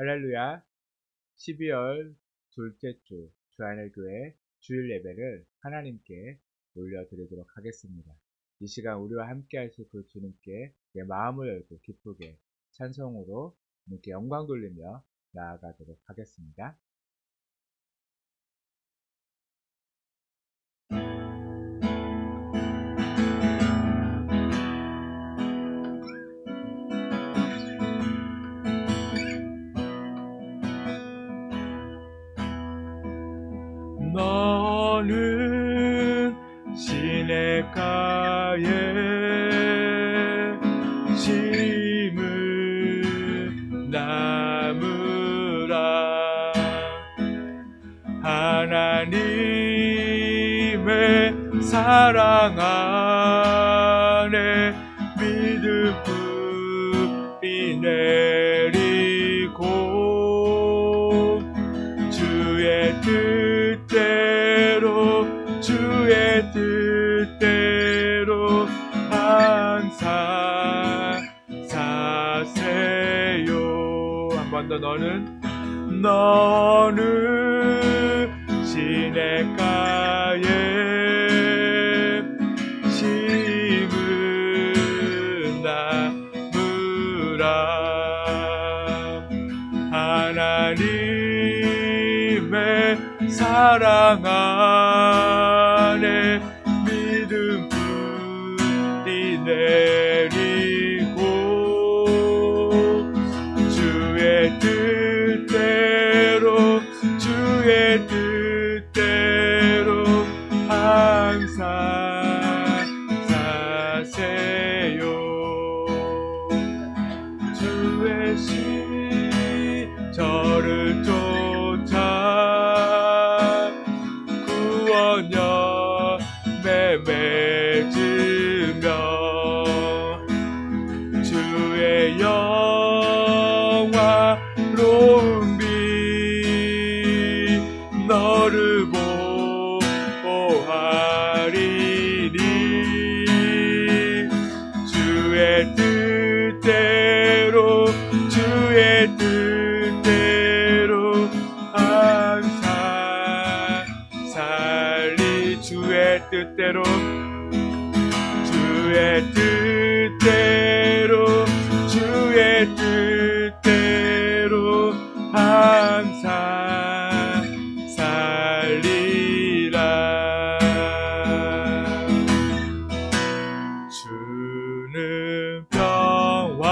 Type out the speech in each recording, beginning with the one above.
할렐루야. 12월 둘째 주 주하늘교회 주일 예배를 하나님께 올려드리도록 하겠습니다. 이 시간 우리와 함께 하실 그 주님께 내 마음을 열고 기쁘게 찬송으로 주님께 영광 돌리며 나아가도록 하겠습니다. 너는 시냇가에 심은 나무라. 하나님의 사랑 안에 믿음 뿌리 내리고 주의 뜻대로 항상 사세요. 한 번 더. 너는 시냇가에 심은 나무라. 하나님의 사랑 안에 믿음 뿌리 내리고 주의 뜻대로 항상 사세요. 주의 저를 쫓아 구원 열매 맺으며 주의 영화로운 빛 너를 보호하리니 주의 뜻대로 항상 살리. 주의 뜻대로 항상 살리라. 주는 평화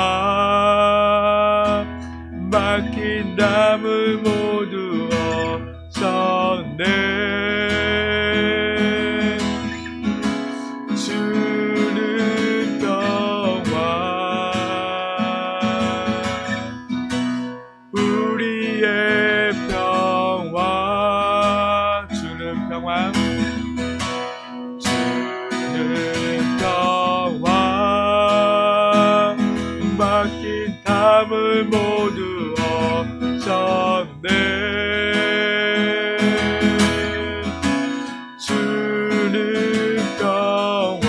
막힌 담을 모두 없었네. 주는 평화 우리의 평화. 주는 평화 막힌 담을 모두 없었네. 주는 평화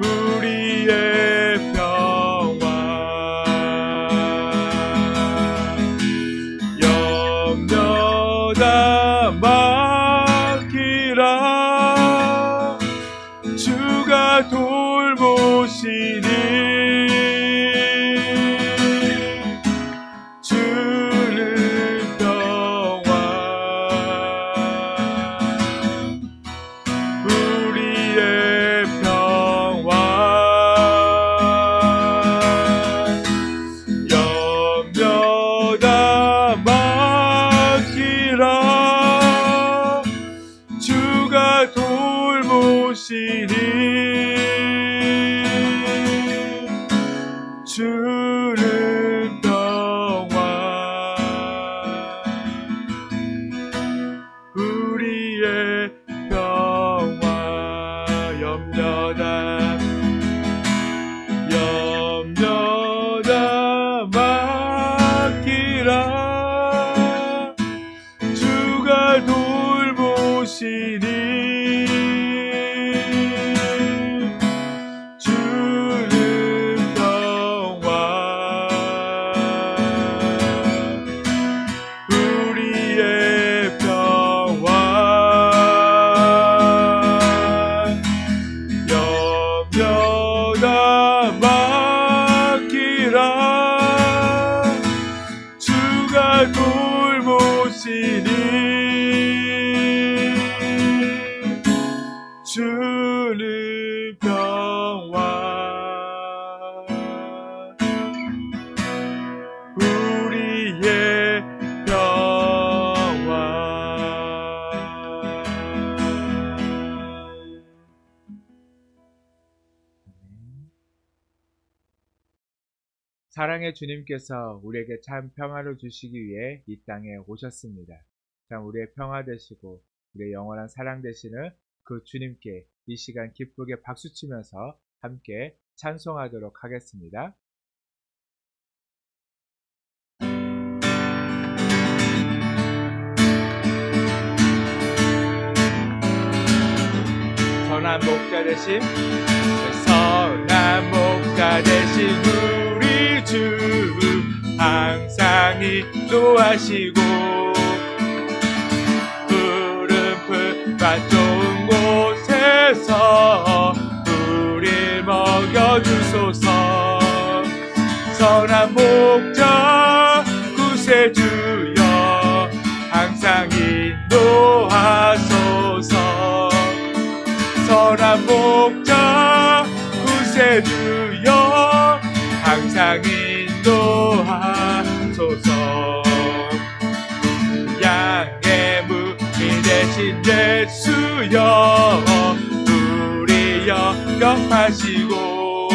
우리의 평화 염려다 마기라. 주가 돌보시니 주는 평화 우리의 평화 염려다 마기라. 주가 돌보시니 주는 평화 우리의 평화 염려다 맡기라. 주가 돌보시니 주는 평화 돌보시니 주는 평화 우리의 평화. 사랑의 주님께서 우리에게 참 평화를 주시기 위해 이 땅에 오셨습니다. 참 우리의 평화 되시고 우리의 영원한 사랑 되시는 그 주님께 이 시간 기쁘게 박수치면서 함께 찬송하도록 하겠습니다. 선한 목자 되신 우리 주 항상 인도하시고 푸른 풀밭 좋은 곳에서 우릴 먹여주소서. 선한 목자 구세주여 항상 인도하소서. 선한 목자 구세주여 항상 인도하소서. 양의 무리 되신 예수여 우리 영접하시고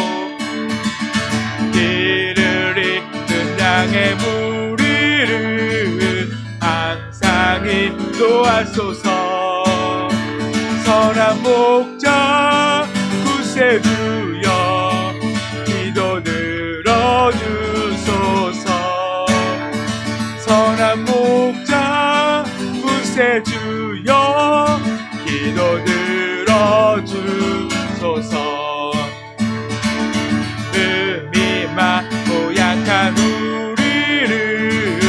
길을 잇는 양의 무리를 항상 인도하소서. 선한 목자 구세주여 기도 들어주소서. 선한 목자 구세주여 기도 들어주소서. 음이만 고약한 우리를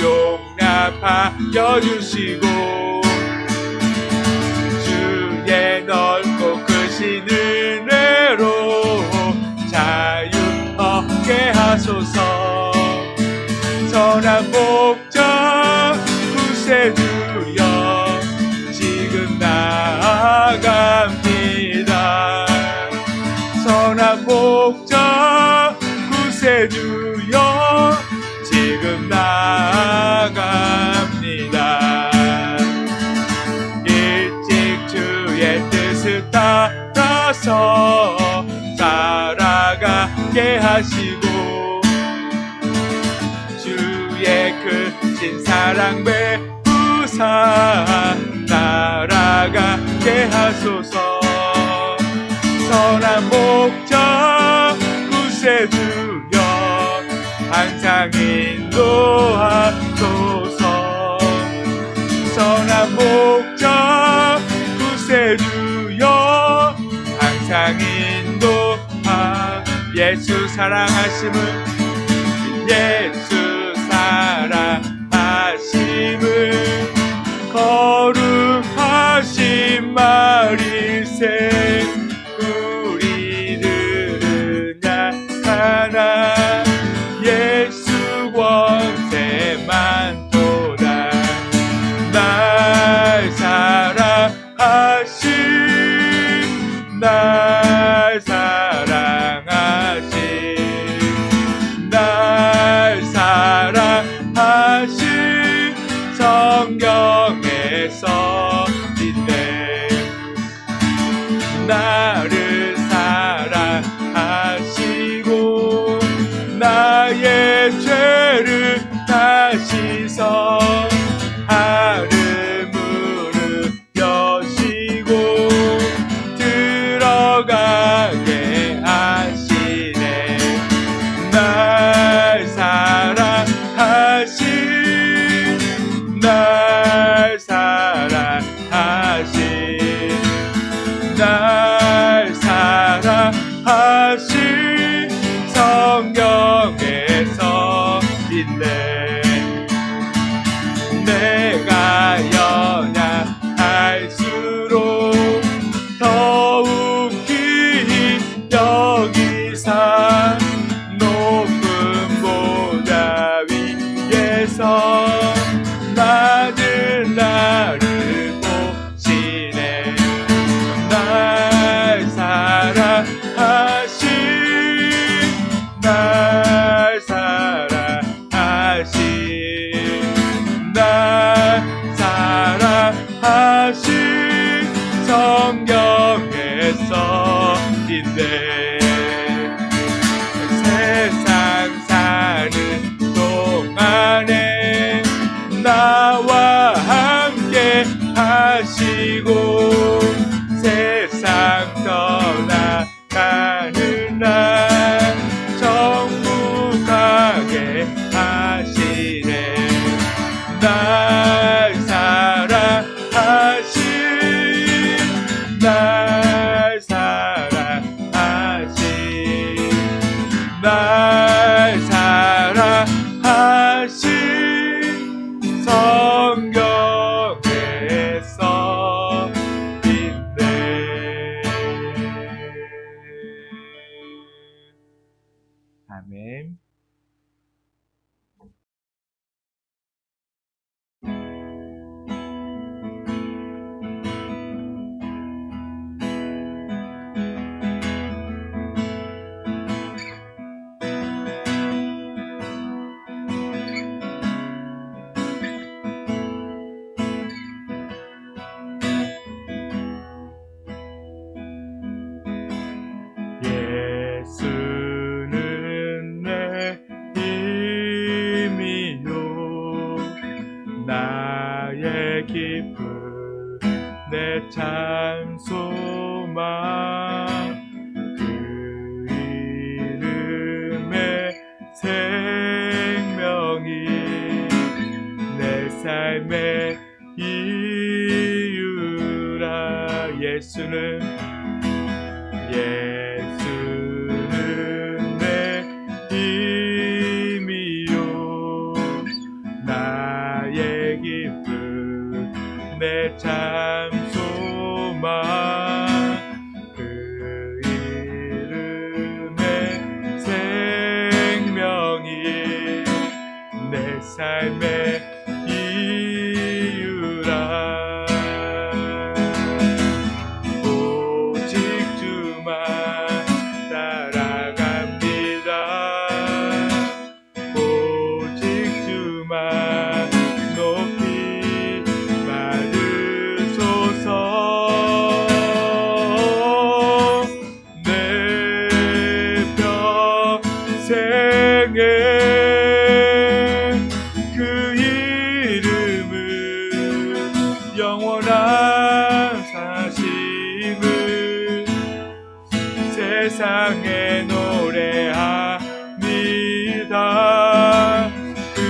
용납하여 주시고 넓고 크신 은혜로 자유 얻게 하소서. 선한 목자 구세주여 지금 나아갑니다. 선한 목자 구세주여 지금 나아갑니다. 뜻을 따라서 살아가게 하시고 주의 크신 사랑 배우사 날아가게 하소서. 선한 목자 구세주여 항상 인도하소서. 선한 목자 구세주여 항상 인도하. 예수 사랑하심은 예수 사랑하심은 거룩하신 마리새 우리들은 약하나 예수 권세만 도다. 날 사랑하신 날 사랑하신 날 사랑하신 성경에서 있네. 나를 사랑하시고 나의 죄를 다 씻어 하늘문을 여시고 들어가게 하시네. 날 사랑하신 날 사랑하신 날 사랑하신 성경에서 있네. 나와 함께 하시고 세상 떠나가는 날 정복하게 하시네. 날 사랑하신 날 사랑하신 날 사랑하신 성경에 써있네. 아멘. 예수는 내 힘이요 나의 기쁨 내 참 소망 그 이름의 생명이 내 삶의 이유라. 예수는 내 힘이요 나의 기쁨 내 참 소망 그 이름의 생명이 내 삶의 이유라. 오직 주만 따라갑니다. 오직 주만 높이 받으소서. 내 평생에 그 이름은 영원한 사심을 세상에 노래합니다. 그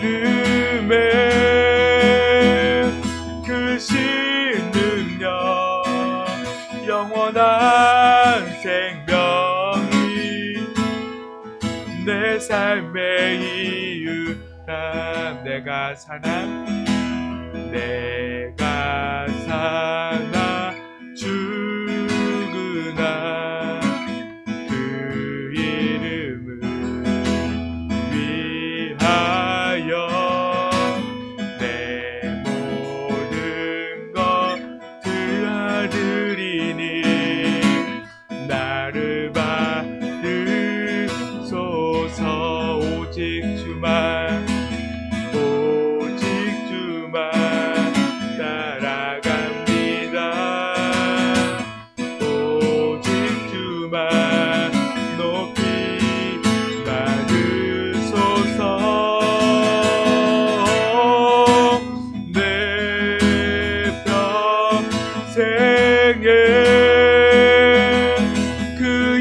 이름에 그 신능력 영원한 생명이 내 삶의 이유라. 내가 사나 죽으나 그 이름을 위하여 내 모든 것을 아드리니 나를 받으소서. 오직 주만 따라갑니다. 오직 주만 높이 받으소서. 내 평생에 그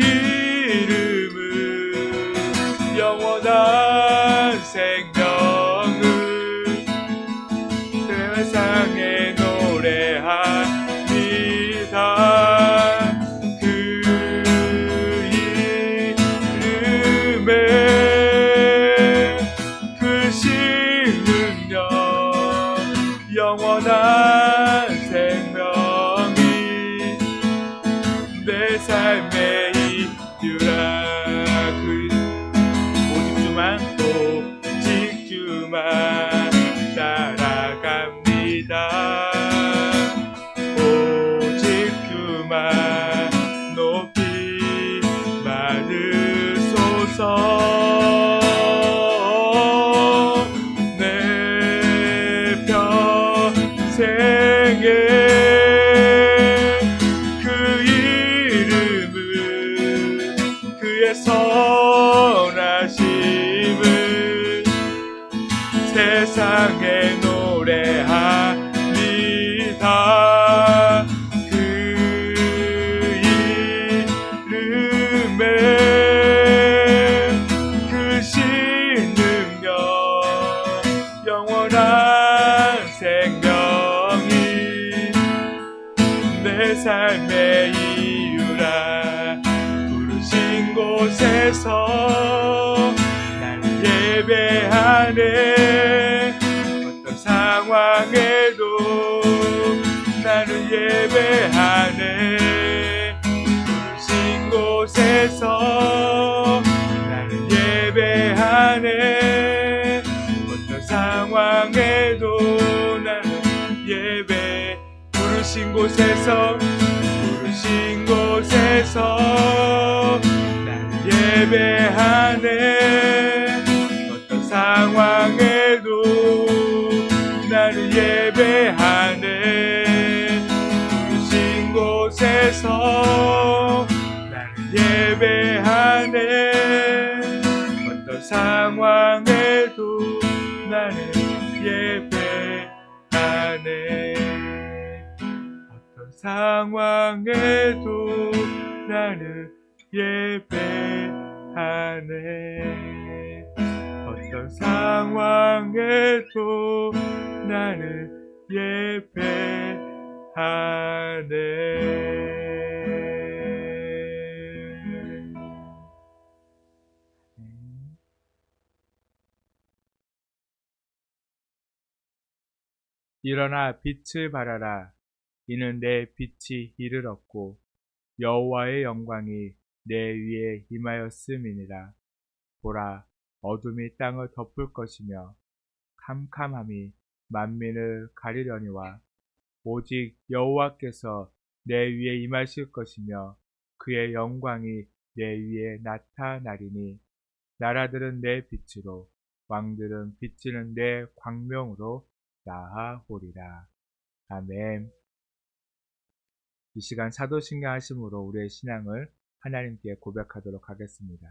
이름은 영원한 생명을 세상에 노래합니다. 그 이름에 그 신능력 영원한 생명이 내 삶의 이유라. 오직 주만 따라갑니다. 오직 주만 높이 받으소서. 내 평생에 그 이름은 그의 선하심을 세상에 노래합니다. 그 이름에 크신 능력 영원한 생명이 내 삶의 이유라. 부르신 곳에서 나를 예배하네. 어떤 상황에도 나를 예배하네. 부르신 곳에서 나를 예배하네. 어떤 상황에도 나를 예배. 부르신 곳에서 나를 예배하네. 어떤 상황에도 나를 예배하네. 부르신 곳에서 나를 예배하네. 어떤 상황에도 나를 예배하네. 어떤 상황에도 나를 예배하네. 어떤 상황에도 나를 예배하네. 일어나 빛을 발하라. 이는 내 빛이 이르렀고 여호와의 영광이 내 위에 임하였음이니라. 보라, 어둠이 땅을 덮을 것이며 캄캄함이 만민을 가리려니와 오직 여호와께서 내 위에 임하실 것이며 그의 영광이 내 위에 나타나리니. 나라들은 내 빛으로 왕들은 비치는 내 광명으로 나아오리라. 아멘. 이 시간 사도신경 하심으로 우리의 신앙을 하나님께 고백하도록 하겠습니다.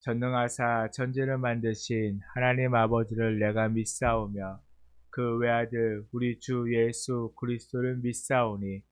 전능하사 천지를 만드신 하나님 아버지를 내가 믿사오며 그 외아들 우리 주 예수 그리스도를 믿사오니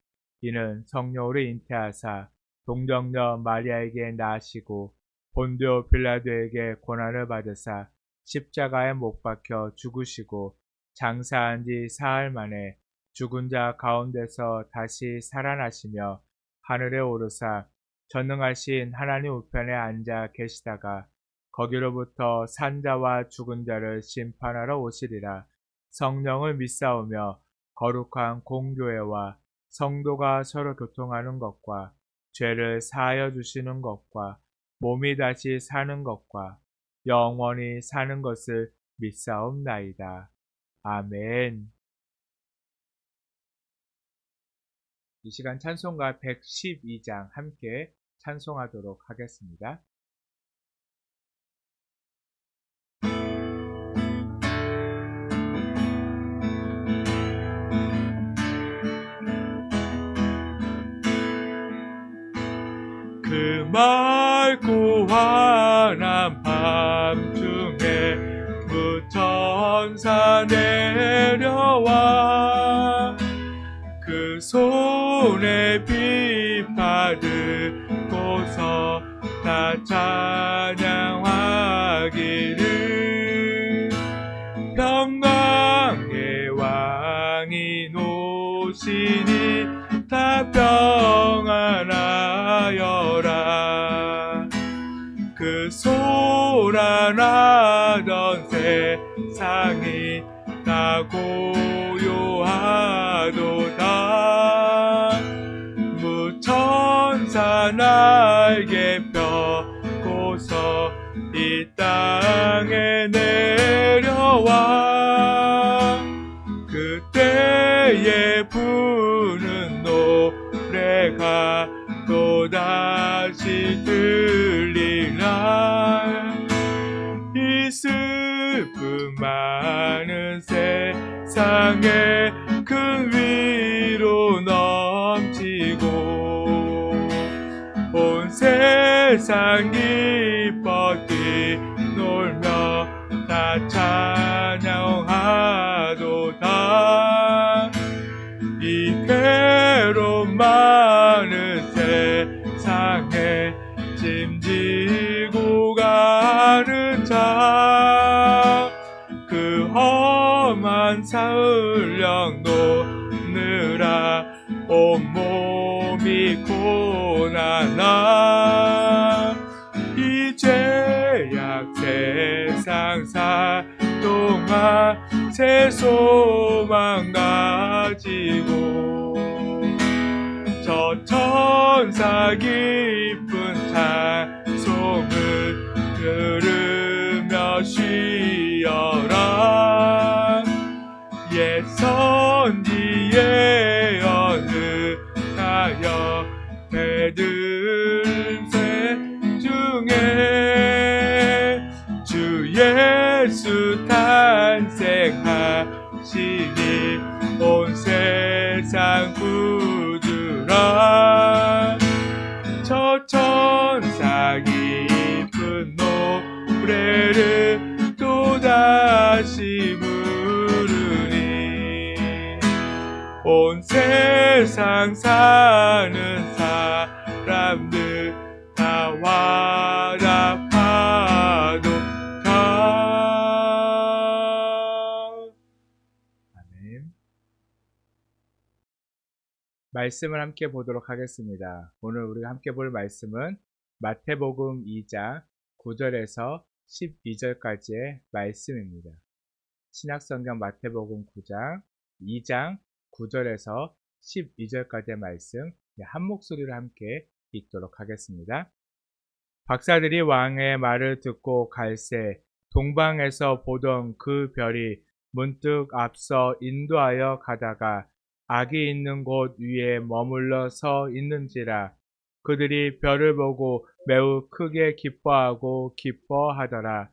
이는 성령으로 잉태하사 동정녀 마리아에게 낳으시고 본디오 빌라도에게 고난을 받으사 십자가에 못 박혀 죽으시고 장사한 지 사흘 만에 죽은 자 가운데서 다시 살아나시며 하늘에 오르사 전능하신 하나님 우편에 앉아 계시다가 거기로부터 산자와 죽은 자를 심판하러 오시리라. 성령을 믿사오며 거룩한 공교회와 성도가 서로 교통하는 것과 죄를 사하여 주시는 것과 몸이 다시 사는 것과 영원히 사는 것을 믿사옵나이다. 아멘. 이 시간 찬송가 112장 함께 찬송하도록 하겠습니다. 그 맑고 환한 밤중에 무천사 내려와 그 손에 빛 받고서 다 찬양하기를 평강의 왕이 노시니 다 평안하여라. 그 소란하던 세상이 다 고요하도다. 무천사 날개 펴고서 이 땅에 내려와 그때에 부는 노래가 또다시 들리라. 이 슬픔 많은 세상에 큰 위로 넘치고 온 세상 기뻐 뛰놀며 다 찬양하도다. 이 괴로움 많은 세상에 짐지고 가는 자, 그 험한 사흘령 노느라 온몸이 고난아, 이제야 세상 살 동안 새 소망 가지고 저 천사 깊은 찬송을 들으며 쉬어라. 옛 선지에 언급하여 배들새 중에 주 예수 탄생하시니 온 세상 구주라. 저 천사 깊은 노래를 또다시 부르니 온 세상 사는 사람들 다 와라 파도가. 아멘. 말씀을 함께 보도록 하겠습니다. 오늘 우리가 함께 볼 말씀은 마태복음 2장 9절에서 12절까지의 말씀입니다. 신약성경 마태복음 2장 9절에서 12절까지의 말씀 한 목소리로 함께 읽도록 하겠습니다. 박사들이 왕의 말을 듣고 갈새 동방에서 보던 그 별이 문득 앞서 인도하여 가다가 악이 있는 곳 위에 머물러 서 있는지라. 그들이 별을 보고 매우 크게 기뻐하고 기뻐하더라.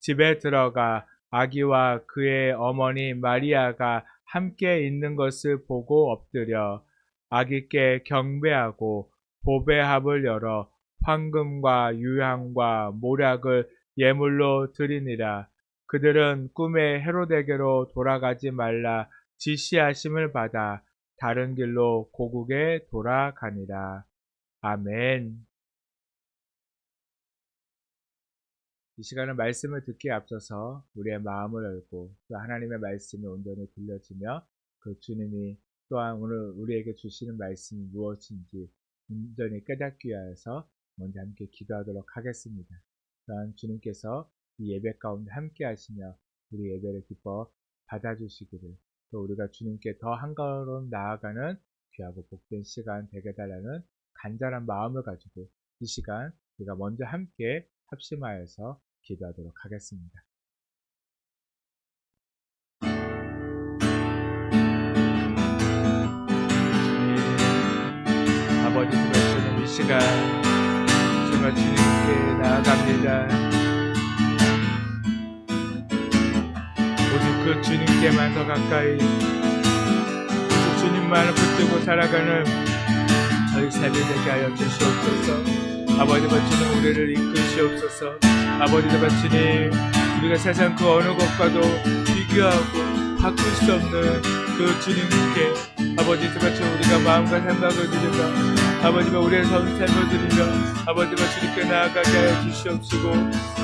집에 들어가 아기와 그의 어머니 마리아가 함께 있는 것을 보고 엎드려 아기께 경배하고 보배합을 열어 황금과 유향과 모략을 예물로 드리니라. 그들은 꿈에 헤로데게로 돌아가지 말라 지시하심을 받아 다른 길로 고국에 돌아가니라. 아멘. 이 시간은 말씀을 듣기에 앞서서 우리의 마음을 열고 또 하나님의 말씀이 온전히 들려지며 그 주님이 또한 오늘 우리에게 주시는 말씀이 무엇인지 온전히 깨닫기 위해서 먼저 함께 기도하도록 하겠습니다. 또한 주님께서 이 예배 가운데 함께 하시며 우리 예배를 기뻐 받아주시기를, 또 우리가 주님께 더 한가로운 나아가는 귀하고 복된 시간 되게 달라는 간절한 마음을 가지고 이 시간 우리가 먼저 함께 합심하여서 기도하도록 하겠습니다. 아버지 주님, 이 시간 정말 주님께 나아갑니다. 오직 그 주님께만 더 가까이, 그 주님만을 붙들고 살아가는 저희 삶이 되게 하여 주시옵소서. 아버지와 주님, 우리를 이끄시옵소서. 아버지와 주님, 우리가 세상 그 어느 것과도 비교하고 바꿀 수 없는 그 주님께 아버지와 주님, 우리가 마음과 생각을 드리며 아버지와 우리의 삶을 드리며 아버지와 주님께 나아가게 하여 주시옵시고,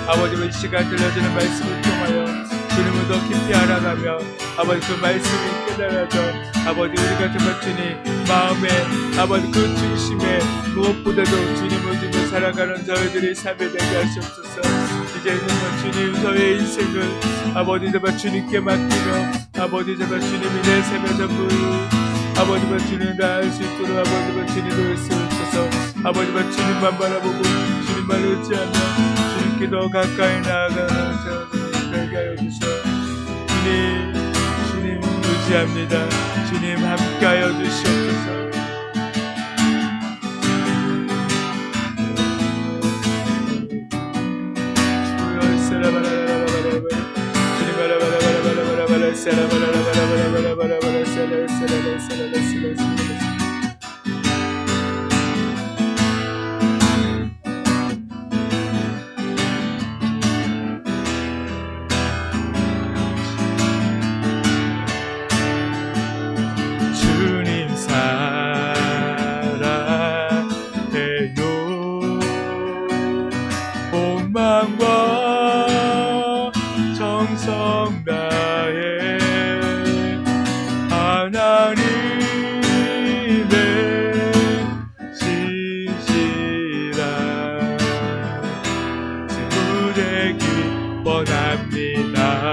아버지와 이 시간 들려주는 말씀을 통하여 주님을 더 깊이 알아가며 아버지 그 말씀을 깨달아서 아버지 우리가 정말 주님 마음에 아버지 그 중심에 무엇보다도 주님을 두며 살아가는 저희들의 삶이 되게 하시옵소서. 이제는 주님 저의 인생을 아버지 정말 주님께 맡기며 아버지 정말 주님이 내 삶의 전부 아버지와 주님 다 할 수 있도록 아버지와 주님 도와주옵소서. 아버지와 주님만 바라보고 주님만 의지하며 주님께 더 가까이 나아가는 저희들 되게 하여 주시옵소서. 주님 의지합니다. 주님 함께하여 주시옵소서. 정성 다해 하나님의 신실한 친구 되기 원합니다.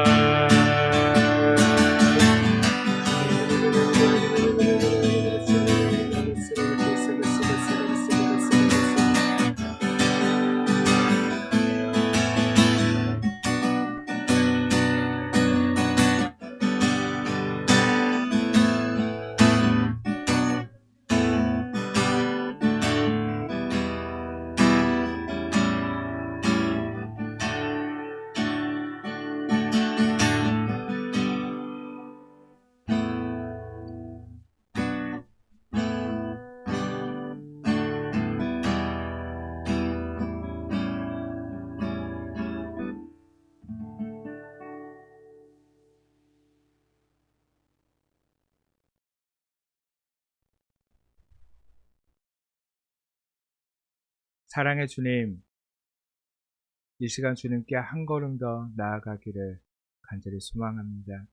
사랑의 주님, 이 시간 주님께 한 걸음 더 나아가기를 간절히 소망합니다.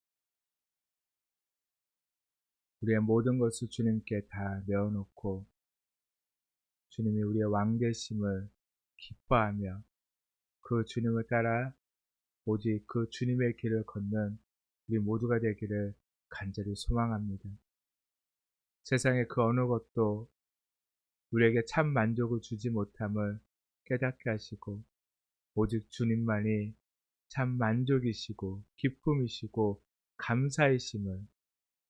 우리의 모든 것을 주님께 다 내어놓고 주님이 우리의 왕 되심을 기뻐하며 그 주님을 따라 오직 그 주님의 길을 걷는 우리 모두가 되기를 간절히 소망합니다. 세상의 그 어느 것도 우리에게 참 만족을 주지 못함을 깨닫게 하시고 오직 주님만이 참 만족이시고 기쁨이시고 감사이심을,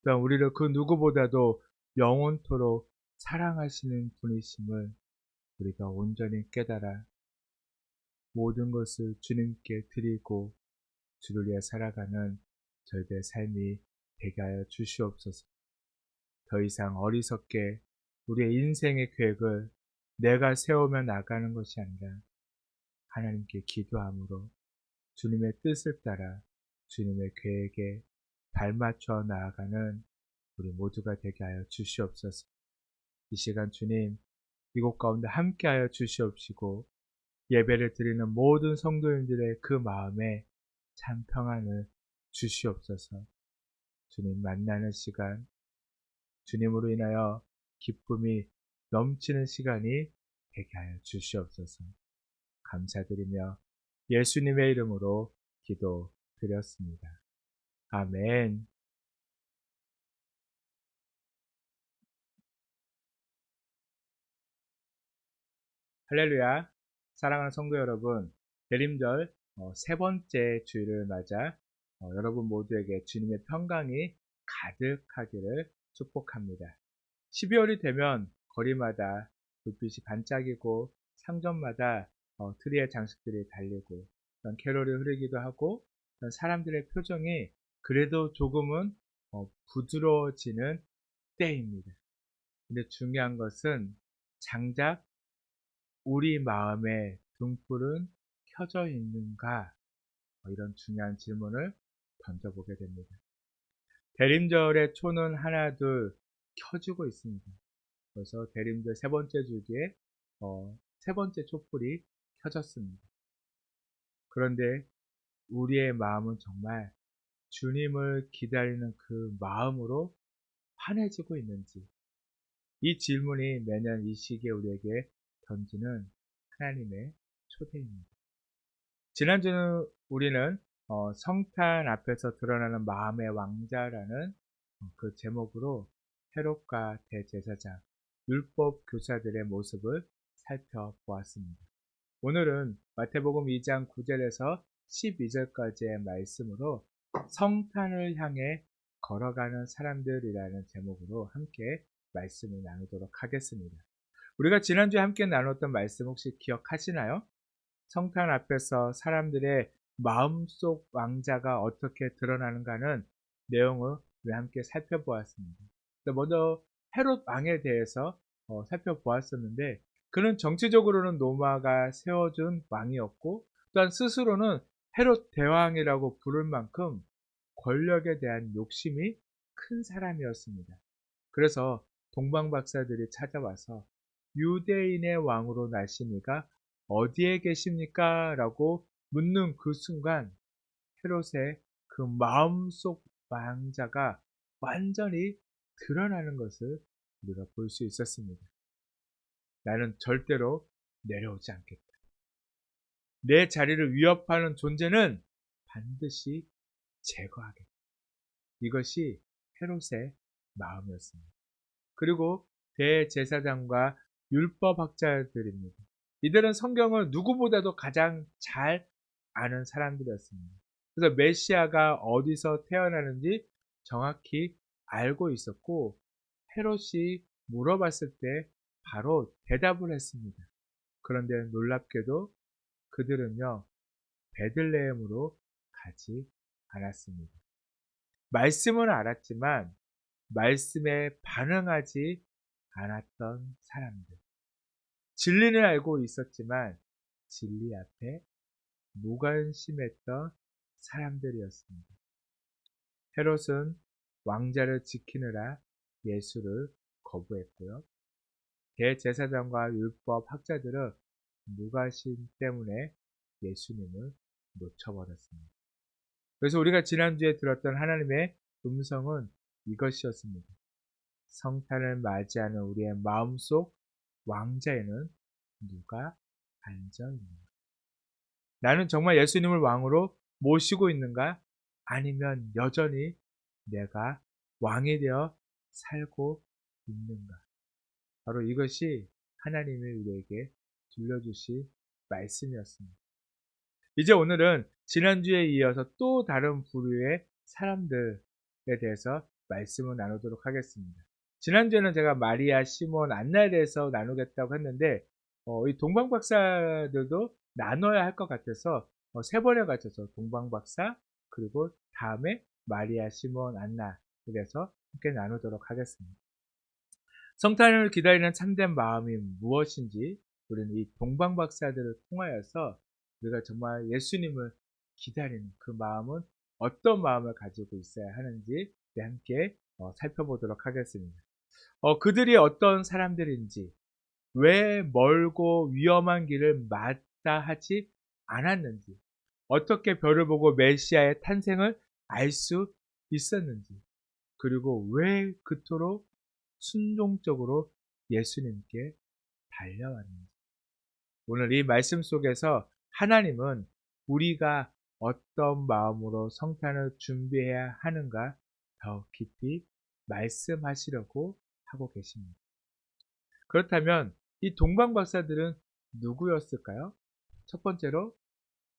또한 우리를 그 누구보다도 영원토록 사랑하시는 분이심을 우리가 온전히 깨달아 모든 것을 주님께 드리고 주를 위해 살아가는 저희들의 삶이 되게 하여 주시옵소서. 더 이상 어리석게 우리의 인생의 계획을 내가 세우며 나가는 것이 아니라 하나님께 기도함으로 주님의 뜻을 따라 주님의 계획에 발맞춰 나아가는 우리 모두가 되게 하여 주시옵소서. 이 시간 주님 이곳 가운데 함께하여 주시옵시고 예배를 드리는 모든 성도님들의 그 마음에 참 평안을 주시옵소서. 주님 만나는 시간, 주님으로 인하여 기쁨이 넘치는 시간이 되게 하여 주시옵소서. 감사드리며 예수님의 이름으로 기도드렸습니다. 아멘. 할렐루야. 사랑하는 성도 여러분, 대림절 세 번째 주일을 맞아 여러분 모두에게 주님의 평강이 가득하기를 축복합니다. 12월이 되면 거리마다 불빛이 반짝이고 상점마다 트리의 장식들이 달리고 캐롤이 흐르기도 하고 사람들의 표정이 그래도 조금은 부드러워지는 때입니다. 근데 중요한 것은 장작 우리 마음의 등불은 켜져 있는가? 이런 중요한 질문을 던져보게 됩니다. 대림절의 초는 하나 둘 켜지고 있습니다. 그래서 대림절 세 번째 주기에 세 번째 촛불이 켜졌습니다. 그런데 우리의 마음은 정말 주님을 기다리는 그 마음으로 환해지고 있는지, 이 질문이 매년 이 시기에 우리에게 던지는 하나님의 초대입니다. 지난주는 우리는 성탄 앞에서 드러나는 마음의 왕자라는 그 제목으로 헤롯과 대제사장, 율법 교사들의 모습을 살펴보았습니다. 오늘은 마태복음 2장 9절에서 12절까지의 말씀으로 성탄을 향해 걸어가는 사람들이라는 제목으로 함께 말씀을 나누도록 하겠습니다. 우리가 지난주에 함께 나눴던 말씀 혹시 기억하시나요? 성탄 앞에서 사람들의 마음속 왕자가 어떻게 드러나는가는 내용을 우리 함께 살펴보았습니다. 먼저 헤롯 왕에 대해서 살펴보았었는데, 그는 정치적으로는 로마가 세워준 왕이었고 또한 스스로는 헤롯 대왕이라고 부를 만큼 권력에 대한 욕심이 큰 사람이었습니다. 그래서 동방박사들이 찾아와서 유대인의 왕으로 나신 이가 어디에 계십니까? 라고 묻는 그 순간 헤롯의 그 마음속 왕자가 완전히 드러나는 것을 우리가 볼 수 있었습니다. 나는 절대로 내려오지 않겠다. 내 자리를 위협하는 존재는 반드시 제거하겠다. 이것이 헤롯의 마음이었습니다. 그리고 대제사장과 율법학자들입니다. 이들은 성경을 누구보다도 가장 잘 아는 사람들이었습니다. 그래서 메시아가 어디서 태어나는지 정확히 알고 있었고 헤롯이 물어봤을 때 바로 대답을 했습니다. 그런데 놀랍게도 그들은요 베들레헴으로 가지 않았습니다. 말씀은 알았지만 말씀에 반응하지 않았던 사람들. 진리는 알고 있었지만 진리 앞에 무관심했던 사람들이었습니다. 헤롯은 왕자를 지키느라 예수를 거부했고요. 대제사장과 율법 학자들은 무관심 때문에 예수님을 놓쳐버렸습니다. 그래서 우리가 지난주에 들었던 하나님의 음성은 이것이었습니다. 성탄을 맞이하는 우리의 마음속 왕자에는 누가 앉아 있는가? 나는 정말 예수님을 왕으로 모시고 있는가? 아니면 여전히 내가 왕이 되어 살고 있는가? 바로 이것이 하나님이 우리에게 들려주실 말씀이었습니다. 이제 오늘은 지난주에 이어서 또 다른 부류의 사람들에 대해서 말씀을 나누도록 하겠습니다. 지난주에는 제가 마리아, 시몬, 안나에 대해서 나누겠다고 했는데 이 동방박사들도 나눠야 할 것 같아서 세 번에 걸쳐서 동방박사 그리고 다음에 마리아, 시몬, 안나에 대해서 함께 나누도록 하겠습니다. 성탄을 기다리는 참된 마음이 무엇인지 우리는 이 동방박사들을 통하여서 우리가 정말 예수님을 기다리는 그 마음은 어떤 마음을 가지고 있어야 하는지 함께 살펴보도록 하겠습니다. 그들이 어떤 사람들인지, 왜 멀고 위험한 길을 마다하지 않았는지, 어떻게 별을 보고 메시아의 탄생을 알 수 있었는지, 그리고 왜 그토록 순종적으로 예수님께 달려왔는지. 오늘 이 말씀 속에서 하나님은 우리가 어떤 마음으로 성탄을 준비해야 하는가 더 깊이 말씀하시려고 하고 계십니다. 그렇다면 이 동방박사들은 누구였을까요? 첫 번째로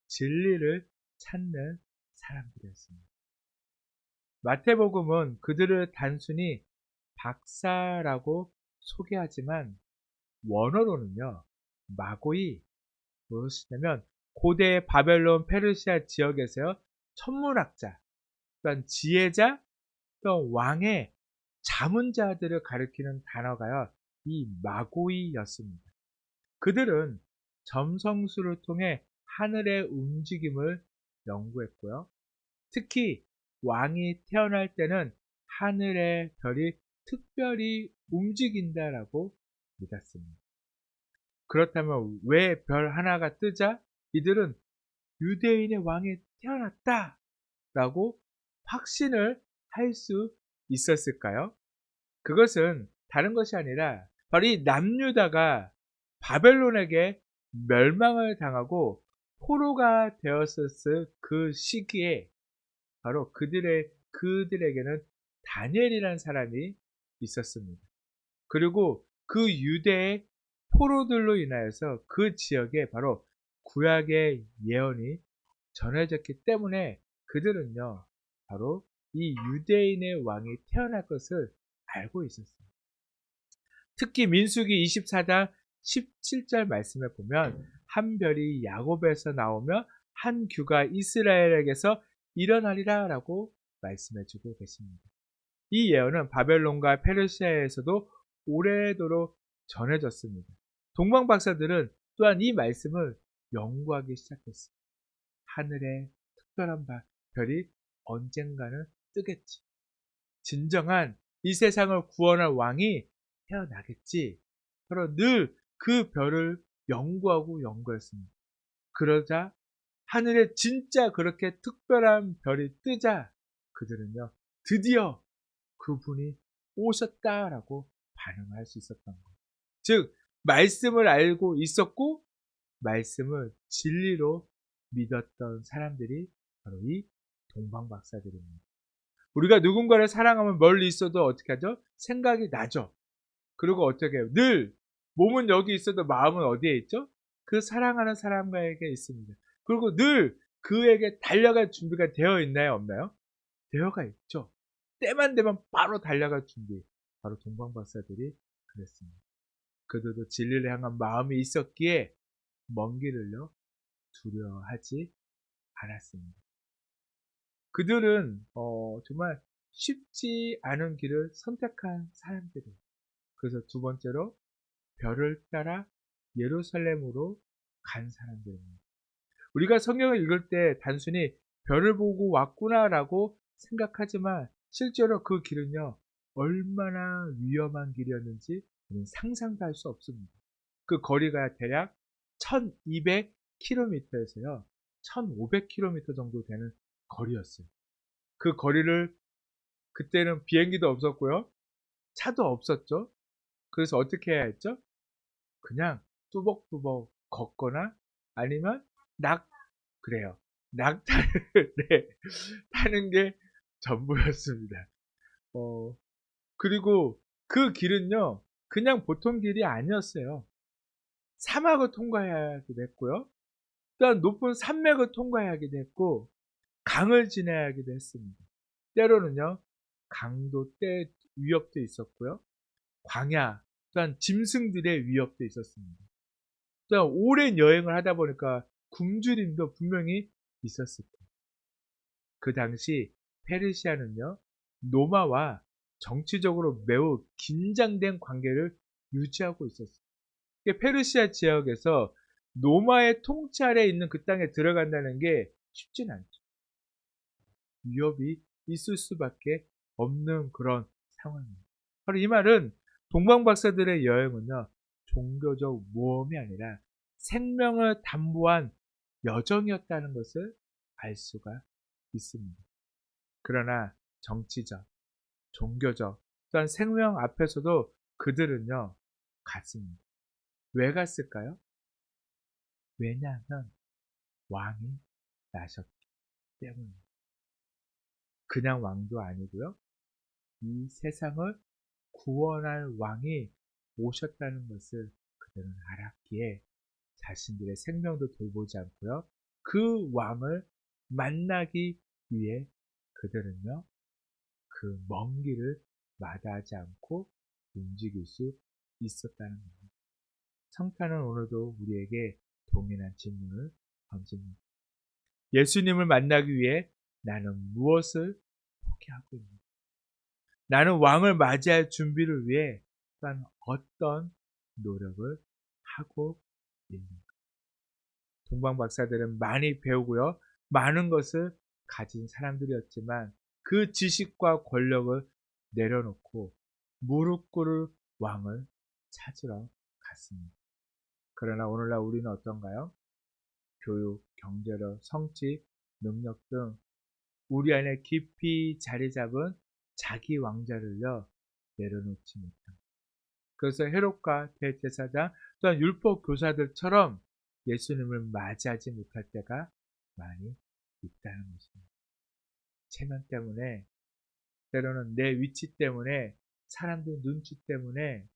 진리를 찾는 사람들이었습니다. 마태복음은 그들을 단순히 박사라고 소개하지만 원어로는요 마고이 무엇이냐면 고대 바벨론 페르시아 지역에서요 천문학자 또한 지혜자 또 왕의 자문자들을 가리키는 단어가요 이 마고이였습니다. 그들은 점성술을 통해 하늘의 움직임을 연구했고요. 특히 왕이 태어날 때는 하늘의 별이 특별히 움직인다라고 믿었습니다. 그렇다면 왜 별 하나가 뜨자 이들은 유대인의 왕이 태어났다라고 확신을 할 수 있었을까요? 그것은 다른 것이 아니라 바로 이 남유다가 바벨론에게 멸망을 당하고 포로가 되었었을 그 시기에 바로 그들에게는 다니엘이라는 사람이 있었습니다. 그리고 그 유대의 포로들로 인하여서 그 지역에 바로 구약의 예언이 전해졌기 때문에 그들은요, 바로 이 유대인의 왕이 태어날 것을 알고 있었어요. 특히 민수기 24장 17절 말씀에 보면 한 별이 야곱에서 나오며 한 규가 이스라엘에게서 일어나리라 라고 말씀해주고 계십니다. 이 예언은 바벨론과 페르시아에서도 오래도록 전해졌습니다. 동방박사들은 또한 이 말씀을 연구하기 시작했습니다. 하늘에 특별한 별이 언젠가는 뜨겠지. 진정한 이 세상을 구원할 왕이 태어나겠지. 바로 늘 그 별을 연구하고 연구했습니다. 그러자 하늘에 진짜 그렇게 특별한 별이 뜨자 그들은요, 드디어 그분이 오셨다라고 반응할 수 있었던 거예요. 즉, 말씀을 알고 있었고 말씀을 진리로 믿었던 사람들이 바로 이 동방박사들입니다. 우리가 누군가를 사랑하면 멀리 있어도 어떻게 하죠? 생각이 나죠. 그리고 어떻게 해요? 늘 몸은 여기 있어도 마음은 어디에 있죠? 그 사랑하는 사람에게 있습니다. 그리고 늘 그에게 달려갈 준비가 되어 있나요? 없나요? 되어가 있죠. 때만 되면 바로 달려갈 준비. 바로 동방박사들이 그랬습니다. 그들도 진리를 향한 마음이 있었기에 먼 길을요 두려워하지 않았습니다. 그들은 정말 쉽지 않은 길을 선택한 사람들이에요. 그래서 두 번째로 별을 따라 예루살렘으로 간 사람들입니다. 우리가 성경을 읽을 때 단순히 별을 보고 왔구나라고 생각하지만 실제로 그 길은요 얼마나 위험한 길이었는지 우리는 상상도 할 수 없습니다. 그 거리가 대략 1200km에서요 1500km 정도 되는 거리였어요. 그 거리를 그때는 비행기도 없었고요 차도 없었죠. 그래서 어떻게 해야 했죠? 그냥 뚜벅뚜벅 걷거나 아니면 그래요. 낙타를 네, 타는 게 전부였습니다. 그리고 그 길은요, 그냥 보통 길이 아니었어요. 사막을 통과해야 하기도 했고요. 또한 높은 산맥을 통과해야 하기도 했고, 강을 지나야 하기도 했습니다. 때로는요, 강도 때 위협도 있었고요. 광야, 또한 짐승들의 위협도 있었습니다. 또한 오랜 여행을 하다 보니까 굶주림도 분명히 있었을 거예요. 그 당시 페르시아는요, 로마와 정치적으로 매우 긴장된 관계를 유지하고 있었어요. 페르시아 지역에서 로마의 통찰에 있는 그 땅에 들어간다는 게 쉽진 않죠. 위협이 있을 수밖에 없는 그런 상황입니다. 바로 이 말은 동방박사들의 여행은요, 종교적 모험이 아니라 생명을 담보한 여정이었다는 것을 알 수가 있습니다. 그러나 정치적, 종교적, 또한 생명 앞에서도 그들은요, 갔습니다. 왜 갔을까요? 왜냐하면 왕이 나셨기 때문입니다. 그냥 왕도 아니고요. 이 세상을 구원할 왕이 오셨다는 것을 그들은 알았기에 자신들의 생명도 돌보지 않고요. 그 왕을 만나기 위해 그들은요. 그 먼 길을 마다하지 않고 움직일 수 있었다는 겁니다. 성탄은 오늘도 우리에게 동일한 질문을 던집니다. 예수님을 만나기 위해 나는 무엇을 포기하고 있는가? 나는 왕을 맞이할 준비를 위해 또한 어떤 노력을 하고 있는가? 동방박사들은 많이 배우고요. 많은 것을 가진 사람들이었지만 그 지식과 권력을 내려놓고 무릎 꿇을 왕을 찾으러 갔습니다. 그러나 오늘날 우리는 어떤가요? 교육, 경제력, 성취, 능력 등 우리 안에 깊이 자리 잡은 자기 왕자를요 내려놓지 못합니다. 그래서 헤롯과 대제사장 또한 율법 교사들처럼 예수님을 맞이하지 못할 때가 많이 있다는 것입니다. 체면 때문에 때로는 내 위치 때문에 사람들 눈치 때문에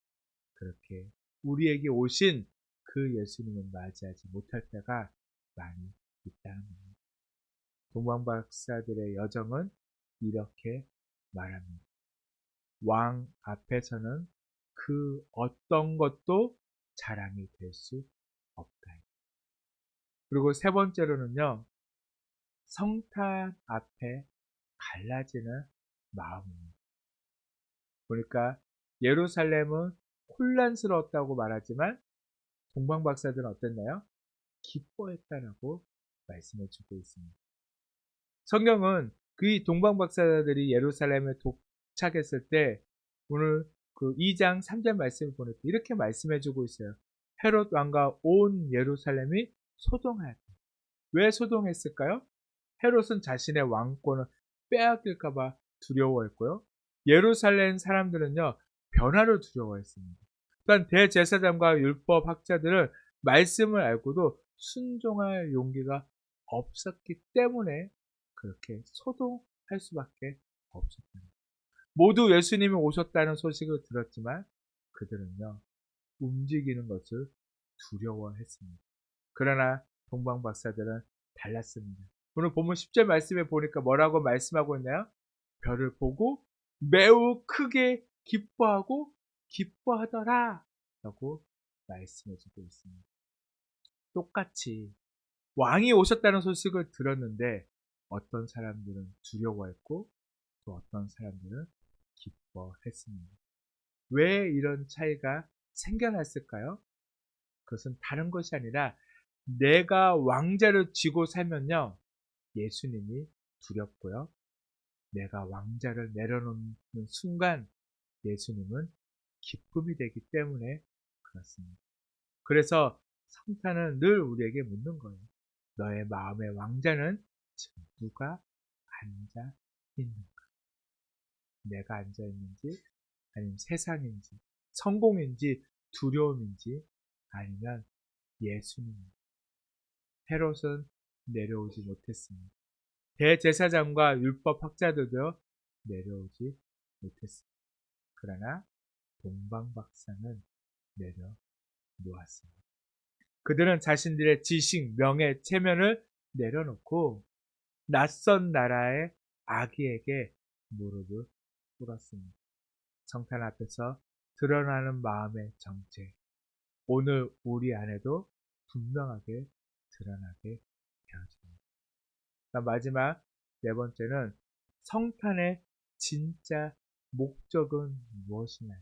그렇게 우리에게 오신 그 예수님을 맞이하지 못할 때가 많이 있다는 겁니다. 동방박사들의 여정은 이렇게 말합니다. 왕 앞에서는 그 어떤 것도 자랑이 될 수 없다. 그리고 세 번째로는요, 성탄 앞에 갈라지는 마음입니다. 보니까 예루살렘은 혼란스러웠다고 말하지만 동방박사들은 어땠나요? 기뻐했다라고 말씀해 주고 있습니다. 성경은 그 동방박사들이 예루살렘에 도착했을 때 오늘 그 2장 3절 말씀을 보낼 때 이렇게 말씀해 주고 있어요. 헤롯 왕과 온 예루살렘이 소동하였다. 왜 소동했을까요? 헤롯은 자신의 왕권을 빼앗길까봐 두려워했고요. 예루살렘 사람들은요, 변화를 두려워했습니다. 또한 대제사장과 율법 학자들은 말씀을 알고도 순종할 용기가 없었기 때문에 그렇게 소동할 수밖에 없었습니다. 모두 예수님이 오셨다는 소식을 들었지만 그들은요, 움직이는 것을 두려워했습니다. 그러나 동방박사들은 달랐습니다. 오늘 본문 10절 말씀에 보니까 뭐라고 말씀하고 있나요? 별을 보고 매우 크게 기뻐하더라 라고 말씀해주고 있습니다. 똑같이 왕이 오셨다는 소식을 들었는데 어떤 사람들은 두려워했고 또 어떤 사람들은 기뻐했습니다. 왜 이런 차이가 생겨났을까요? 그것은 다른 것이 아니라 내가 왕자를 쥐고 살면요, 예수님이 두렵고요. 내가 왕자를 내려놓는 순간 예수님은 기쁨이 되기 때문에 그렇습니다. 그래서 성탄은 늘 우리에게 묻는 거예요. 너의 마음의 왕자는 지금 누가 앉아 있는가? 내가 앉아 있는지, 아니면 세상인지, 성공인지, 두려움인지, 아니면 예수님인지. 헤롯은 내려오지 못했습니다. 대제사장과 율법 학자들도 내려오지 못했습니다. 그러나 동방박사는 내려놓았습니다. 그들은 자신들의 지식, 명예, 체면을 내려놓고 낯선 나라의 아기에게 무릎을 꿇었습니다. 성탄 앞에서 드러나는 마음의 정체, 오늘 우리 안에도 분명하게 드러나게 되어집니다. 마지막 네 번째는 성탄의 진짜 목적은 무엇이냐요?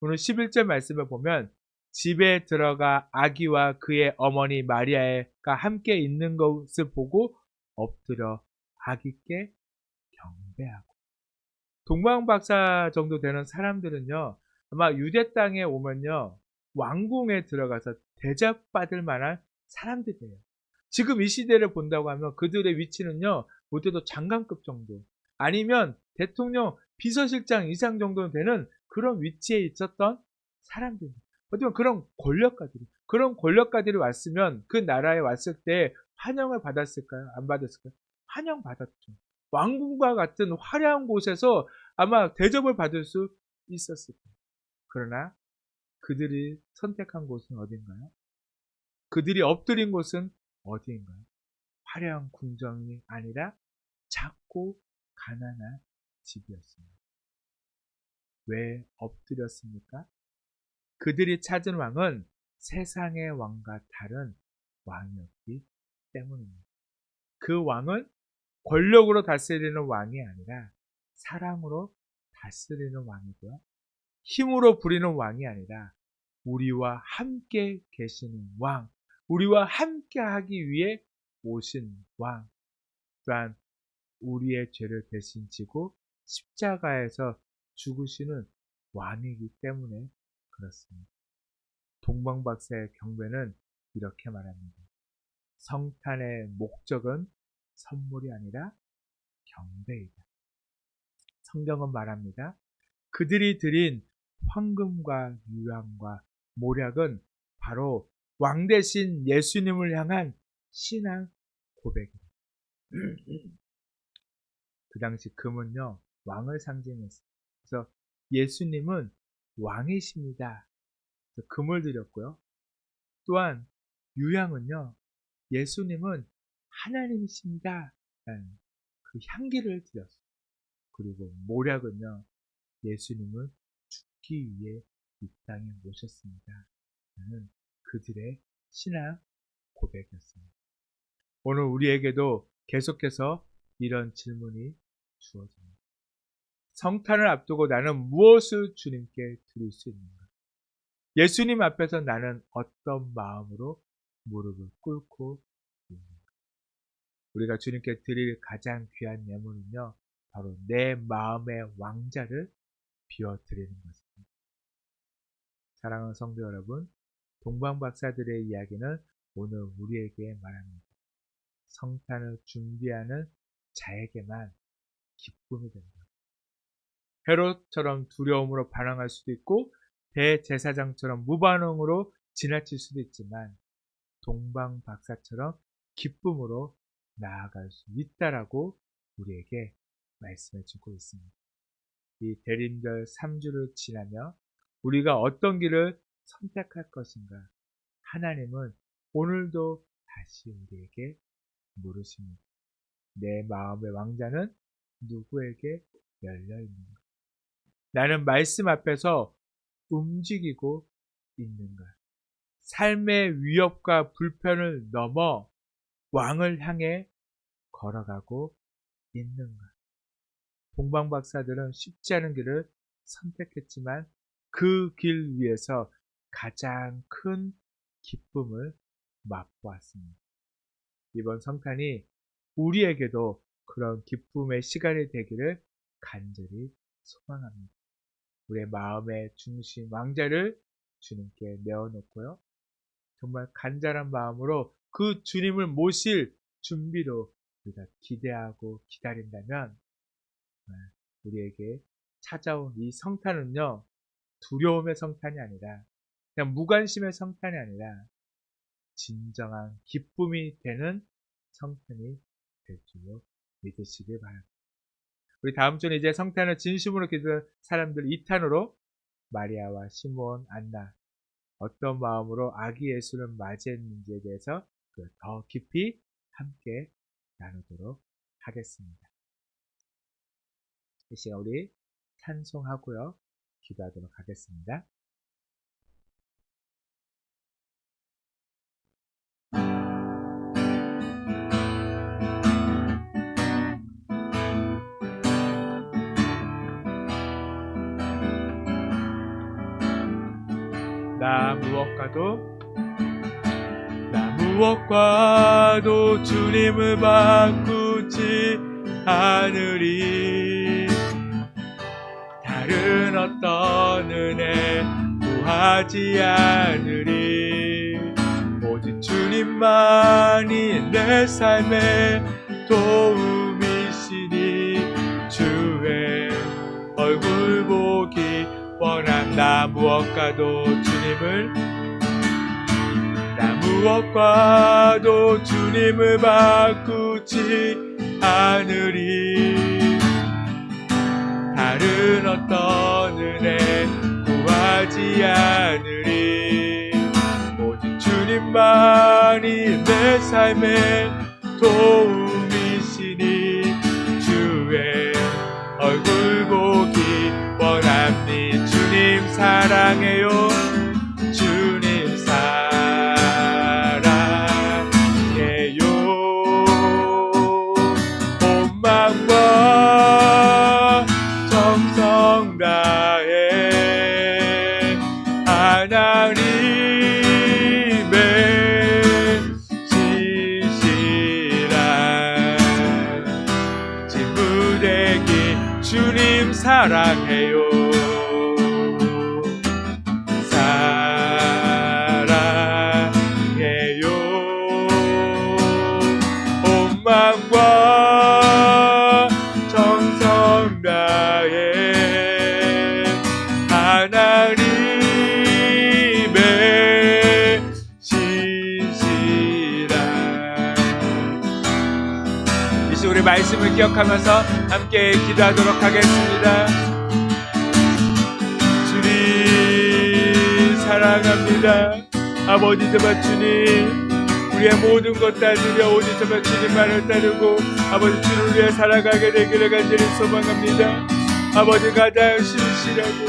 오늘 11절 말씀을 보면 집에 들어가 아기와 그의 어머니 마리아가 함께 있는 것을 보고 엎드려 아기께 경배하고, 동방박사 정도 되는 사람들은요, 아마 유대 땅에 오면요, 왕궁에 들어가서 대접받을 만한 사람들이에요. 지금 이 시대를 본다고 하면 그들의 위치는요, 못해도 장관급 정도, 아니면 대통령 비서실장 이상 정도 되는 그런 위치에 있었던 사람들. 어쩌면 그런 권력가들이 왔으면 그 나라에 왔을 때 환영을 받았을까요? 안 받았을까요? 환영받았죠. 왕궁과 같은 화려한 곳에서 아마 대접을 받을 수 있었을 거예요. 그러나 그들이 선택한 곳은 어딘가요? 그들이 엎드린 곳은 어디인가요? 화려한 궁정이 아니라 작고 가난한 집이었습니다. 왜 엎드렸습니까? 그들이 찾은 왕은 세상의 왕과 다른 왕이었기 때문입니다. 그 왕은 권력으로 다스리는 왕이 아니라 사랑으로 다스리는 왕이고요. 힘으로 부리는 왕이 아니라 우리와 함께 계시는 왕, 우리와 함께 하기 위해 오신 왕, 또한 우리의 죄를 대신 지고 십자가에서 죽으시는 왕이기 때문에 그렇습니다. 동방박사의 경배는 이렇게 말합니다. 성탄의 목적은 선물이 아니라 경배이다. 성경은 말합니다. 그들이 드린 황금과 유향과 모략은 바로 왕 대신 예수님을 향한 신앙 고백이다. 그 당시 금은요, 왕을 상징했어요. 그래서 예수님은 왕이십니다. 그래서 금을 드렸고요. 또한 유향은요, 예수님은 하나님이십니다. 그 향기를 드렸어요. 그리고 모략은요, 예수님은 죽기 위해 이 땅에 오셨습니다. 라는 그들의 신앙 고백이었습니다. 오늘 우리에게도 계속해서 이런 질문이 주어집니다. 성탄을 앞두고 나는 무엇을 주님께 드릴 수 있는가? 예수님 앞에서 나는 어떤 마음으로 무릎을 꿇고 있는가? 우리가 주님께 드릴 가장 귀한 예물은요, 바로 내 마음의 왕자를 비워드리는 것입니다. 사랑하는 성도 여러분, 동방박사들의 이야기는 오늘 우리에게 말합니다. 성탄을 준비하는 자에게만 기쁨이 된다. 헤롯처럼 두려움으로 반항할 수도 있고 대제사장처럼 무반응으로 지나칠 수도 있지만 동방박사처럼 기쁨으로 나아갈 수 있다라고 우리에게 말씀해 주고 있습니다. 이 대림절 3주를 지나며 우리가 어떤 길을 선택할 것인가 하나님은 오늘도 다시 우리에게 물으십니다. 내 마음의 왕자는 누구에게 열려 있는가? 나는 말씀 앞에서 움직이고 있는가? 삶의 위협과 불편을 넘어 왕을 향해 걸어가고 있는가? 동방박사들은 쉽지 않은 길을 선택했지만 그 길 위에서 가장 큰 기쁨을 맛보았습니다. 이번 성탄이 우리에게도 그런 기쁨의 시간이 되기를 간절히 소망합니다. 우리의 마음의 중심 왕자를 주님께 내어놓고요. 정말 간절한 마음으로 그 주님을 모실 준비로 우리가 기대하고 기다린다면 우리에게 찾아온 이 성탄은요, 두려움의 성탄이 아니라 그냥 무관심의 성탄이 아니라 진정한 기쁨이 되는 성탄이 될 줄로 믿으시길 바랍니다. 우리 다음 주는 이제 성탄을 진심으로 기도하는 사람들 2탄으로 마리아와 시므온, 안나 어떤 마음으로 아기 예수를 맞이했는지에 대해서 더 깊이 함께 나누도록 하겠습니다. 이 시간 우리 찬송하고요. 기도하도록 하겠습니다. 나 무엇과도 주님을 바꾸지 않으리. 다른 어떤 은혜 구하지 않으리. 오직 주님만이 내 삶의 도움이시니 주의 얼굴 보기 원한 나 무엇과도 주님을 바꾸지 않으리. 다른 어떤 은혜 구하지 않으리. 오직 주님만이 내 삶의 도움이시니 주의 얼굴 보기 원합니. 주님 사랑해요. 주님 사랑해요. 온 마음과 정성 다해 하나님의 신실한 친구되기 주님 사랑해요. 마음과 정성 다해 하나님의 신실한. 이제 우리 말씀을 기억하면서 함께 기도하도록 하겠습니다. 주님 사랑합니다. 아버지 정말 주님, 우리의 모든 것 다 드려 오직 정말 주님만을 따르고 아버지 주를 위해 살아가게 되기를 간절히 소망합니다. 아버지 가장 신실하고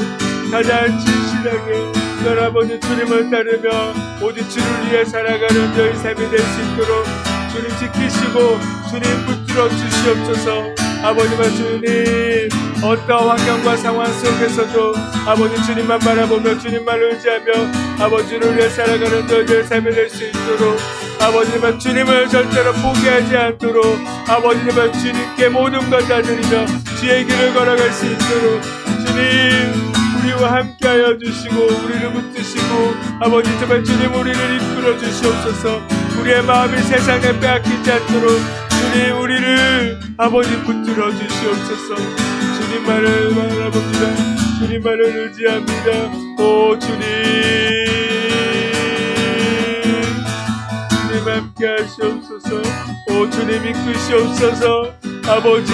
가장 진실하게 늘 아버지 주님을 따르며 오직 주를 위해 살아가는 저희 삶이 될 수 있도록 주님 지키시고 주님 붙들어 주시옵소서. 아버지와 주님 어떠한 환경과 상황 속에서도 아버지 주님만 바라보며 주님만 의지하며 아버지를 위해 살아가는 저희의 삶이 될 수 있도록 아버지만 주님을 절대로 포기하지 않도록 아버지만 주님께 모든 것 다 드리며 주의 길을 걸어갈 수 있도록 주님 우리와 함께하여 주시고 우리를 붙드시고 아버지 정말 주님 우리를 이끌어 주시옵소서. 우리의 마음이 세상에 빼앗기지 않도록 주님 우리를 아버지 붙들어 주시옵소서. 주님만을 바라봅니다. 주님만을 의지합니다. 오 주님, 주님 함께 하시옵소서. 오 주님 이끄시옵소서. 아버지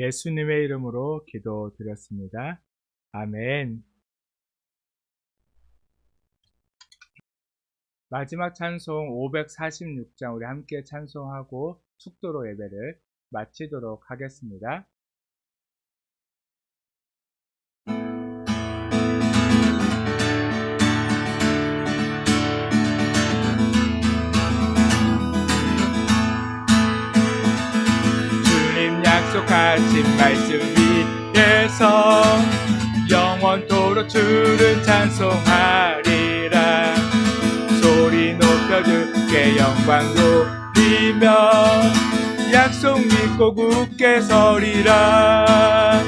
예수님의 이름으로 기도드렸습니다. 아멘. 마지막 찬송 546장 우리 함께 찬송하고 축도로 예배를 마치도록 하겠습니다. 주님 약속하신 말씀 위에서 영원토록 주를 찬송하리라. 소리 높여 주께 영광 돌리며 약속 믿고 굳게 서리라.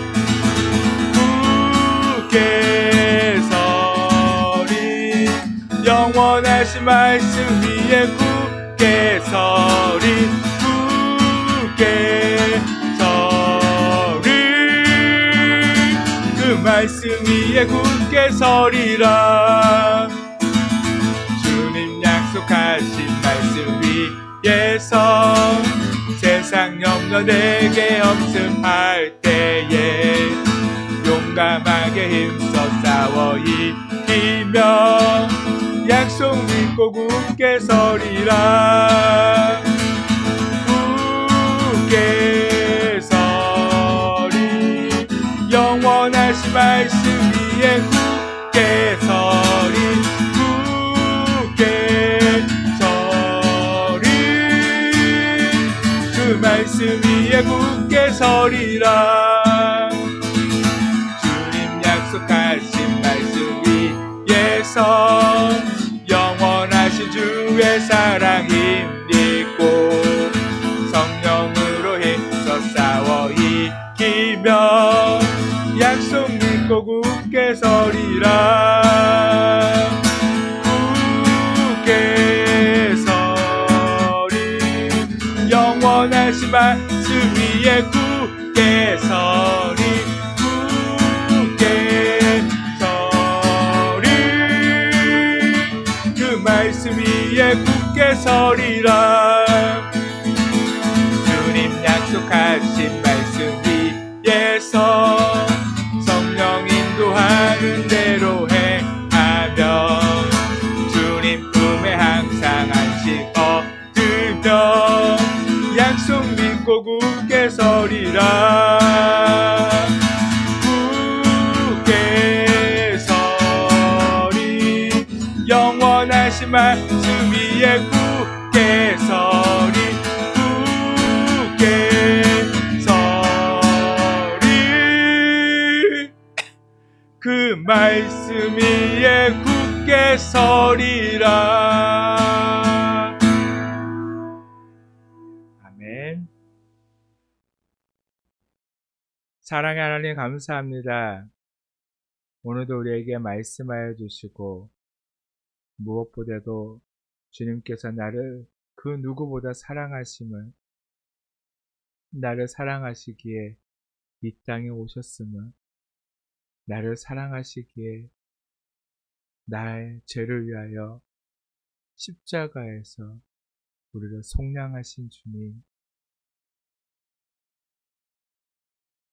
굳게 서리 영원하신 말씀 위에 굳게 서리. 굳게 서리 그 말씀 위에 굳게 서리라. 약속하신 말씀 위에서 세상 염려되게 엄습할 때에 용감하게 힘써 싸워 이기며 약속 믿고 굳게 서리라. 굳게 서리 영원하신 말씀 위에 굳게 서리. 말씀 위에 굳게 서리라. 주님 약속하신 말씀 위에서 영원하신 주의 사랑 힘입고 성령으로 힘써 싸워 이기며 약속 믿고 굳게 서리라. 굳게 서리 영원하신 말씀 위에 굳게 서리. 굳게 서리 그 말씀 위에 굳게 서리라. 주님 약속하신 사랑하신 말씀 위에 굳게 서리 그 말씀 위에 굳게 서리라. 아멘. 사랑의 하나님 감사합니다. 오늘도 우리에게 말씀하여 주시고 무엇보다도 주님께서 나를 그 누구보다 사랑하심을, 나를 사랑하시기에 이 땅에 오셨음을, 나를 사랑하시기에 나의 죄를 위하여 십자가에서 우리를 속량하신 주님,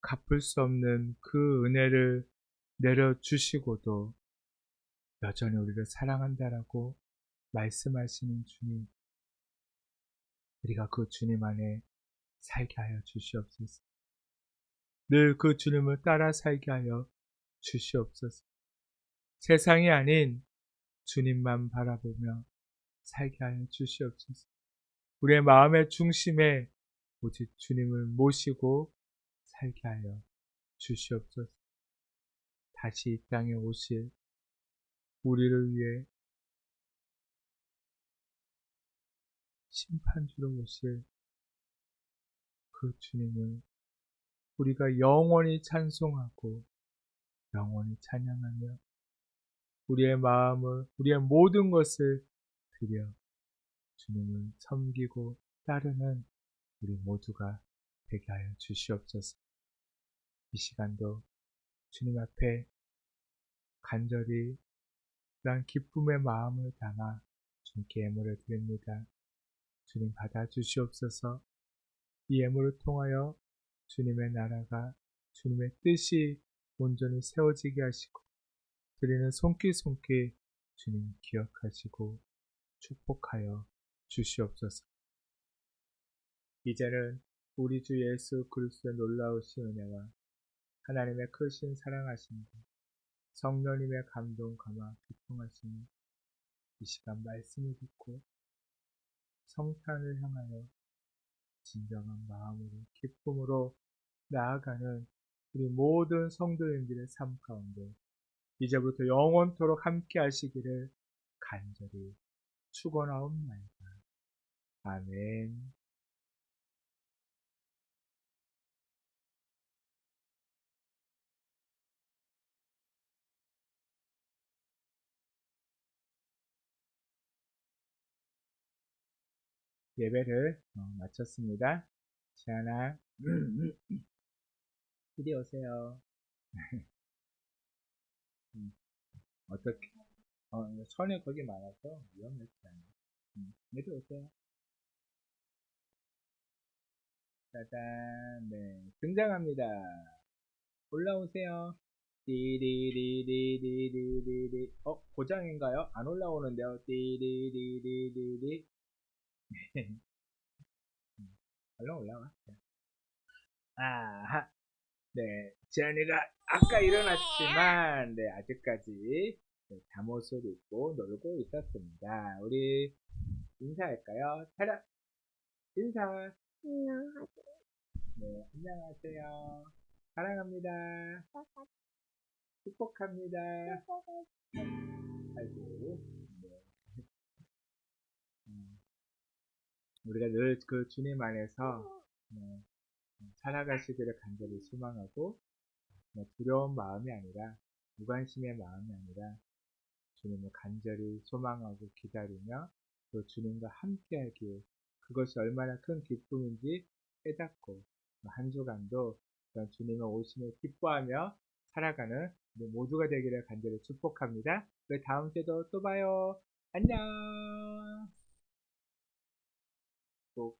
갚을 수 없는 그 은혜를 내려주시고도 여전히 우리를 사랑한다라고 말씀하시는 주님, 우리가 그 주님 안에 살게 하여 주시옵소서. 늘 그 주님을 따라 살게 하여 주시옵소서. 세상이 아닌 주님만 바라보며 살게 하여 주시옵소서. 우리의 마음의 중심에 오직 주님을 모시고 살게 하여 주시옵소서. 다시 이 땅에 오실 우리를 위해 심판주로 오실 그 주님을 우리가 영원히 찬송하고 영원히 찬양하며 우리의 마음을, 우리의 모든 것을 드려 주님을 섬기고 따르는 우리 모두가 되게 하여 주시옵소서. 이 시간도 주님 앞에 간절히 그런 기쁨의 마음을 담아 주님께 예물을 드립니다. 주님 받아주시옵소서. 이 예물을 통하여 주님의 나라가, 주님의 뜻이 온전히 세워지게 하시고 드리는 손길 주님 기억하시고 축복하여 주시옵소서. 이제는 우리 주 예수 그리스도의 놀라우신 은혜와 하나님의 크신 사랑하심과 성령님의 감동 감화 교통하심이 이 시간 말씀을 듣고 성탄을 향하여 진정한 마음으로 기쁨으로 나아가는 우리 모든 성도님들의 삶 가운데 이제부터 영원토록 함께 하시기를 간절히 축원하옵나이다. 아멘. 예배를 마쳤습니다. 지안아, 이리 오세요. 어떻게? 손에 거기 많아서 위험했잖아. 이리 오세요. 짜잔, 네, 등장합니다. 올라오세요. 띠리리리리리리리. 고장인가요? 안 올라오는데요. 띠리리리리리. 얼른 올라와. 아하. 네, 지안이가 아까 일어났지만, 네, 아직까지 네, 잠옷을 입고 놀고 있었습니다. 우리 인사할까요? 차렷! 인사! 안녕하세요. 네, 안녕하세요. 사랑합니다. 축복합니다. 아이고, 네. 우리가 늘 그 주님 안에서 네, 살아가시기를 간절히 소망하고 두려운 마음이 아니라 무관심의 마음이 아니라 주님을 간절히 소망하고 기다리며 또 주님과 함께하기에 그것이 얼마나 큰 기쁨인지 깨닫고 한 주간도 주님의 오심을 기뻐하며 살아가는 우리 모두가 되기를 간절히 축복합니다. 우리 다음 주에도 또 봐요. 안녕. 또